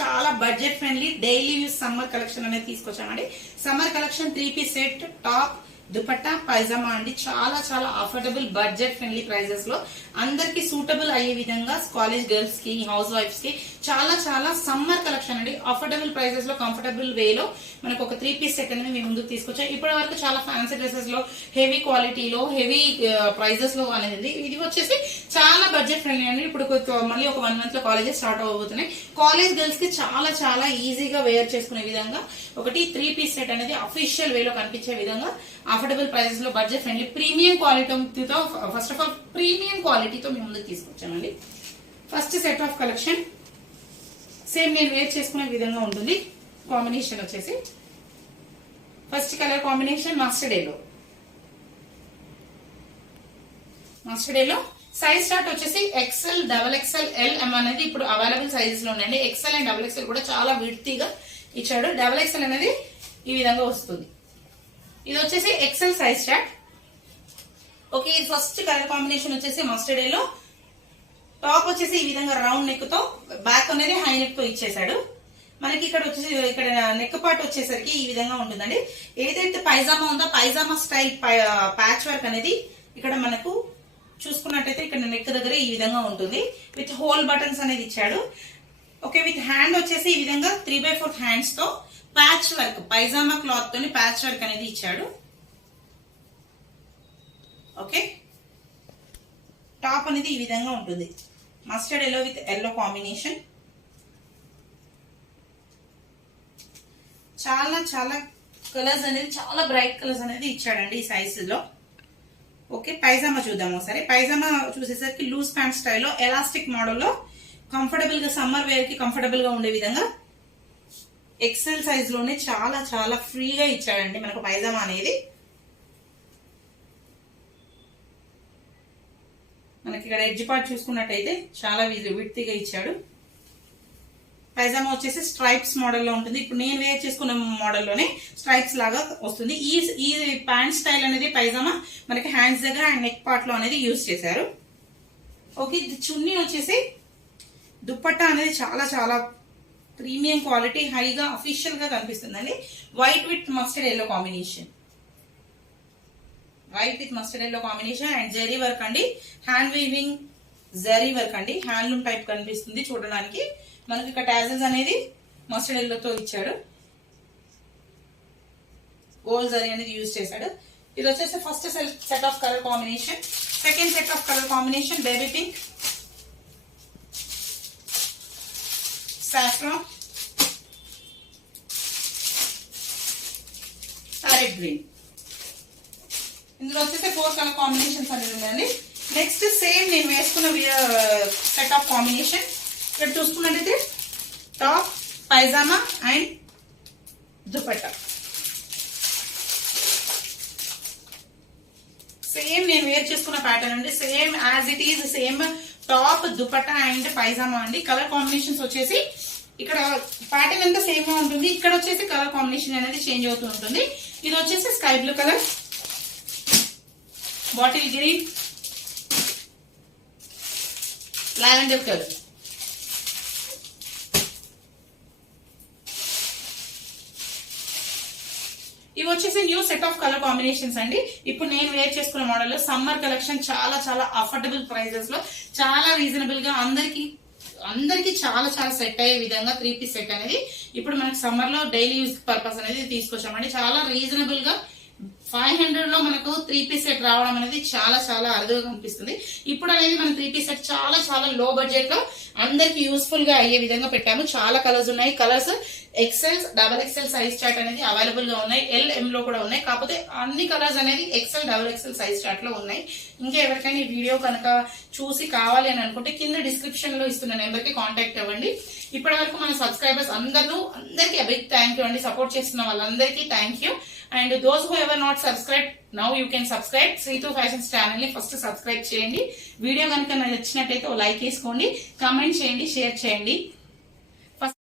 చాలా budget friendly daily use summer collection అనేది తీసుకొచ్చామండి. Summer collection 3 piece set, top, dupatta, pyjama అండి. చాలా చాలా అఫోర్డబుల్ బడ్జెట్ ఫ్రెండ్లీ ప్రైజెస్ లో అందరికి సూటబుల్ అయ్యే విధంగా కాలేజ్ గర్ల్స్ కి, హౌస్ వైఫ్స్ కి చాలా చాలా సమ్మర్ కలెక్షన్ అండి. అఫోర్డబుల్ ప్రైజెస్ లో కంఫర్టబుల్ వేలో మనకు ఒక 3 పీస్ సెట్ అనేది మేము ముందుకు తీసుకొచ్చాం. ఇప్పటి వరకు చాలా ఫ్యాన్సీ డ్రెస్సెస్ లో హెవీ క్వాలిటీలో హెవీ ప్రైజెస్ లో అనేది ఇది వచ్చేసి చాలా బడ్జెట్ ఫ్రెండ్లీ అండి. ఇప్పుడు మళ్ళీ ఒక 1 మంత్ లో కాలేజెస్ స్టార్ట్ అవబోతున్నాయి. కాలేజ్ గర్ల్స్ కి చాలా చాలా ఈజీగా వేర్ చేసుకునే విధంగా ఒకటి 3 పీస్ సెట్ అనేది అఫీషియల్ వేలో కనిపించే విధంగా అఫోర్డబుల్ ప్రైజెస్ లో బడ్జెట్ ఫ్రెండ్లీ ప్రీమియం క్వాలిటీతో ఫస్ట్ ఆఫ్ ఆల్ ప్రీమియం క్వాలిటీతో మేము ముందుకు తీసుకొచ్చామండి. First set of collection same నేను వేర్ చేసుకునే విధంగా ఉంటుంది. కాంబినేషన్ వచ్చేసి first colour combination mustard yellow size start వచ్చేసి XL, XXL, LM అనేది ఇప్పుడు అవైలబుల్ సైజెస్ లో ఉన్నాయండి. XL అండ్ XXL కూడా చాలా విడ్తీగా ఇచ్చాడు. XXL అనేది ఈ విధంగా వస్తుంది. ఇది వచ్చేసి XL సైజ్ స్టార్ట్. ఓకే, ఇది ఫస్ట్ కలర్ కాంబినేషన్ వచ్చేసి మస్టర్డ్ ఎల్లో. టాప్ వచ్చేసి ఈ విధంగా రౌండ్ నెక్ తో, బ్యాక్ అనేది హై నెక్ తో ఇచ్చేసాడు. మనకి ఇక్కడ వచ్చేసి ఇక్కడ నెక్ పార్ట్ వచ్చేసరికి ఈ విధంగా ఉంటుందండి. ఏదైతే పైజామా ఉందో పైజామా స్టైల్ ప్యాచ్ వర్క్ అనేది ఇక్కడ మనకు చూసుకున్నట్టయితే ఇక్కడ నెక్ దగ్గర ఈ విధంగా ఉంటుంది. విత్ హోల్ బటన్స్ అనేది ఇచ్చాడు. ఓకే, విత్ హ్యాండ్ వచ్చేసి ఈ విధంగా 3/4 హ్యాండ్స్ తో ప్యాచ్ వర్క్, పైజామా క్లాత్ తోని ప్యాచ్ వర్క్ అనేది ఇచ్చాడు. ఓకే, టాప్ అనేది ఈ విధంగా ఉంటుంది. Mustard yellow with yellow combination. చాలా చాలా కలర్స్ అనేది చాలా బ్రైట్ కలర్స్ అనేది ఇచ్చాడండి ఈ సైజ్ లో. ఓకే, పైజామా చూద్దాం ఒకసారి. పైజామా చూసేసరికి లూజ్ ప్యాంట్ స్టైల్లో ఎలాస్టిక్ మోడల్లో కంఫర్టబుల్ గా సమ్మర్ వేర్ కి కంఫర్టబుల్ గా ఉండే విధంగా XL సైజ్ లోనే చాలా చాలా ఫ్రీగా ఇచ్చాడండి మనకు పైజామా అనేది. మనకి ఇక్కడ ఎడ్జ్ పార్ట్ చూసుకున్నట్టయితే చాలా విడ్తీగా ఇచ్చాడు. పైజామా వచ్చేసి స్ట్రైప్స్ మోడల్లో ఉంటుంది. ఇప్పుడు నేను వేర్ చేసుకున్న మోడల్లోనే స్ట్రైప్స్ లాగా వస్తుంది. ఈ ప్యాంట్ స్టైల్ అనేది పైజామా మనకి హ్యాండ్స్ దగ్గర అండ్ నెక్ పార్ట్ లో అనేది యూజ్ చేశారు. ఓకే, ఇది చున్నీ వచ్చేసి దుప్పట్టా అనేది చాలా చాలా ప్రీమియం క్వాలిటీ హైగా అఫీషియల్ గా కనిపిస్తుందండి. White with mustard yellow combination. White with mustard yellow combination and zari work అండి. హ్యాండ్ వీవింగ్ జరీ వర్క్ అండి. హ్యాండ్లూమ్ టైప్ కనిపిస్తుంది చూడడానికి. మనకి ఇక్కడ టాజల్స్ అనేది మస్టర్డ్ ఎల్లోతో ఇచ్చాడు. గోల్డ్ జరీ అనేది యూజ్ చేశాడు. ఇది వచ్చేసి first set of colour combination. Second set of colour combination baby pink, saffron, parrot green. ఇందులో వచ్చేసి 4 కలర్ కాంబినేషన్స్ అనేది ఉన్నాయండి. నెక్స్ట్ సేమ్ నేను వేసుకున్న సెట్ ఆఫ్ కాంబినేషన్ ఇక్కడ చూసుకున్నట్టయితే top, pyjama and dupatta. Same నేను వేర్ చేసుకున్న ప్యాటర్న్ అండి. Same as it is same top, dupatta and pyjama అండి. కలర్ కాంబినేషన్స్ వచ్చేసి ఇక్కడ ప్యాటర్న్ అంతా సేమ్ గా ఉంటుంది. ఇక్కడ వచ్చేసి కలర్ కాంబినేషన్ అనేది చేంజ్ అవుతూ ఉంటుంది. ఇది వచ్చేసి sky blue colour, bottle green, lavender colour. ఇవి వచ్చేసి new set of colour combinations అండి. ఇప్పుడు నేను వేర్ చేసుకున్న మోడల్ లో సమ్మర్ కలెక్షన్ చాలా చాలా అఫోర్డబుల్ ప్రైజెస్ లో చాలా రీజనబుల్ గా అందరికి చాలా చాలా సెట్ అయ్యే విధంగా 3 పీస్ సెట్ అనేది ఇప్పుడు మనకి సమ్మర్ లో డైలీ యూజ్ పర్పస్ అనేది తీసుకొచ్చామండి. చాలా రీజనబుల్ గా 500 లో మనకు 3 పీస్ సెట్ రావడం అనేది చాలా చాలా అరుదుగా కనిపిస్తుంది. ఇప్పుడు అనేది మన 3 పీస్ సెట్ చాలా చాలా లో బడ్జెట్ లో అందరికి యూస్ఫుల్ గా అయ్యే విధంగా పెట్టాము. చాలా కలర్స్ ఉన్నాయి. Colours XL, XXL size chart అనేది అవైలబుల్ గా ఉన్నాయి. LM లో కూడా ఉన్నాయి. కాకపోతే అన్ని కలర్స్ అనేది XL, XXL సైజ్ చార్ట్ లో ఉన్నాయి. ఇంకా ఎవరికైనా ఈ వీడియో కనుక చూసి కావాలి అని అనుకుంటే కింద డిస్క్రిప్షన్ లో ఇస్తున్న నెంబర్ కి కాంటాక్ట్ అవ్వండి. ఇప్పటి వరకు మన సబ్స్క్రైబర్స్ అందరికీ బిగ్ థ్యాంక్ యూ అండి. సపోర్ట్ చేస్తున్న వాళ్ళందరికీ thank you. And those who ever not subscribe now you can subscribe. Srithu fashions channel ని ఫస్ట్ సబ్స్క్రైబ్ చేయండి. వీడియో కనుక నచ్చినట్టయితే లైక్ వేసుకోండి, కామెంట్ చేయండి, షేర్ చేయండి.